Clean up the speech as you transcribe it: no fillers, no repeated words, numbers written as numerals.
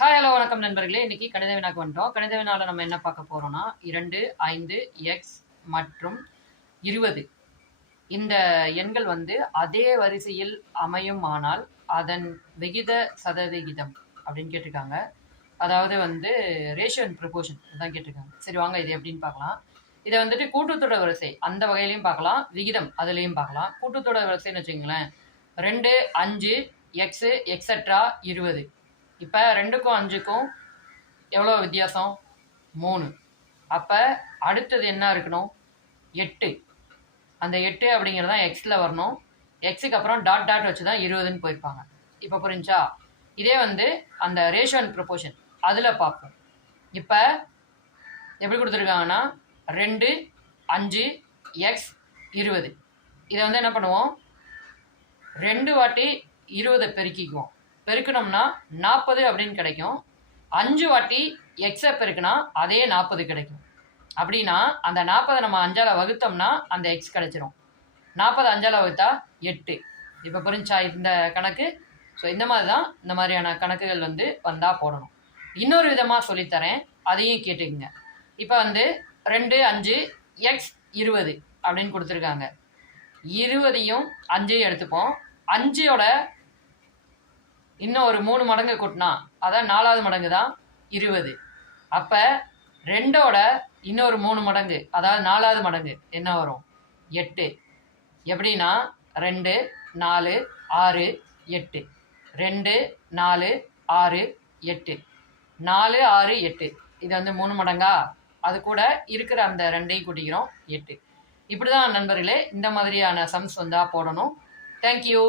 Hi hello வணக்கம் நண்பர்களே. இன்னைக்கு கணித வினாக்கு வந்துட்டோம். கணித வினால நம்ம என்ன பார்க்க போறோம்னா 2, 5, எக்ஸ் மற்றும் 20 இந்த எண்கள் வந்து அதே வரிசையில் அமையுமானால் அதன் விகித சதவிகிதம் அப்படின்னு கேட்டிருக்காங்க. அதாவது வந்து ரேஷியோ அண்ட் ப்ரொபோர்ஷன் தான் கேட்டிருக்காங்க. சரி வாங்க இது எப்படின்னு பார்க்கலாம். இதை வந்துட்டு கூட்டுத்தொடர் வரிசை அந்த வகையிலையும் பார்க்கலாம், விகிதம் அதுலேயும் பார்க்கலாம். கூட்டுத்தொடர் வரிசைன்னு வச்சுங்களேன், 2, 5, எக்ஸு எக்ஸட்ரா 20. இப்போ 2க்கும் 5க்கும் எவ்வளோ வித்தியாசம்? 3. அப்போ அடுத்தது என்ன இருக்கணும்? 8. அந்த 8 அப்படிங்கிறது தான் எக்ஸில் வரணும். எக்ஸுக்கு அப்புறம் டாட் டாட் வச்சு தான் 20ன்னு போயிருப்பாங்க. இப்போ புரிஞ்சா? இதே வந்து அந்த ரேஷியோ அண்ட் ப்ரொபோர்ஷன் அதில் பார்ப்போம். இப்போ எப்படி கொடுத்துருக்காங்கன்னா 2, 5, எக்ஸ் 20. இதை வந்து என்ன பண்ணுவோம்? 2 வாட்டி 20 பெருக்கிக்குவோம். பெருக்கணும்னா 40 அப்படின்னு கிடைக்கும். 5 வாட்டி எக்ஸை பெருக்கினா அதே 40 கிடைக்கும். அப்படின்னா அந்த 40 நம்ம 5ஆல் வகுத்தோம்னா அந்த எக்ஸ் கிடைச்சிரும். 40 5ஆல் வகுத்தா 8. இப்போ புரிஞ்சா இந்த கணக்கு? ஸோ இந்த மாதிரி தான் இந்த மாதிரியான கணக்குகள் வந்து வந்தால் போடணும். இன்னொரு விதமாக சொல்லித்தரேன், அதையும் கேட்டுக்குங்க. இப்போ வந்து 2, 5, எக்ஸ் 20 அப்படின்னு கொடுத்துருக்காங்க. 20யும் 5ஐயும் எடுத்துப்போம். 5ஓட இன்னும் ஒரு 3 மடங்கு கூட்டினா அதான் 4வது மடங்கு தான் 20. அப்போ 2ஓட இன்னொரு 3 மடங்கு அதாவது 4வது மடங்கு என்ன வரும்? 8. எப்படின்னா 2, 4, 6, 8. 2, 4, 6, 8. 4, 6, 8. இது வந்து 3 மடங்கா? அது கூட இருக்கிற அந்த 2ஐயும் கூட்டிக்கிறோம், 8. இப்படி தான் நண்பர்களே இந்த மாதிரியான சம்ஸ் வந்தால் போடணும். தேங்க்யூ.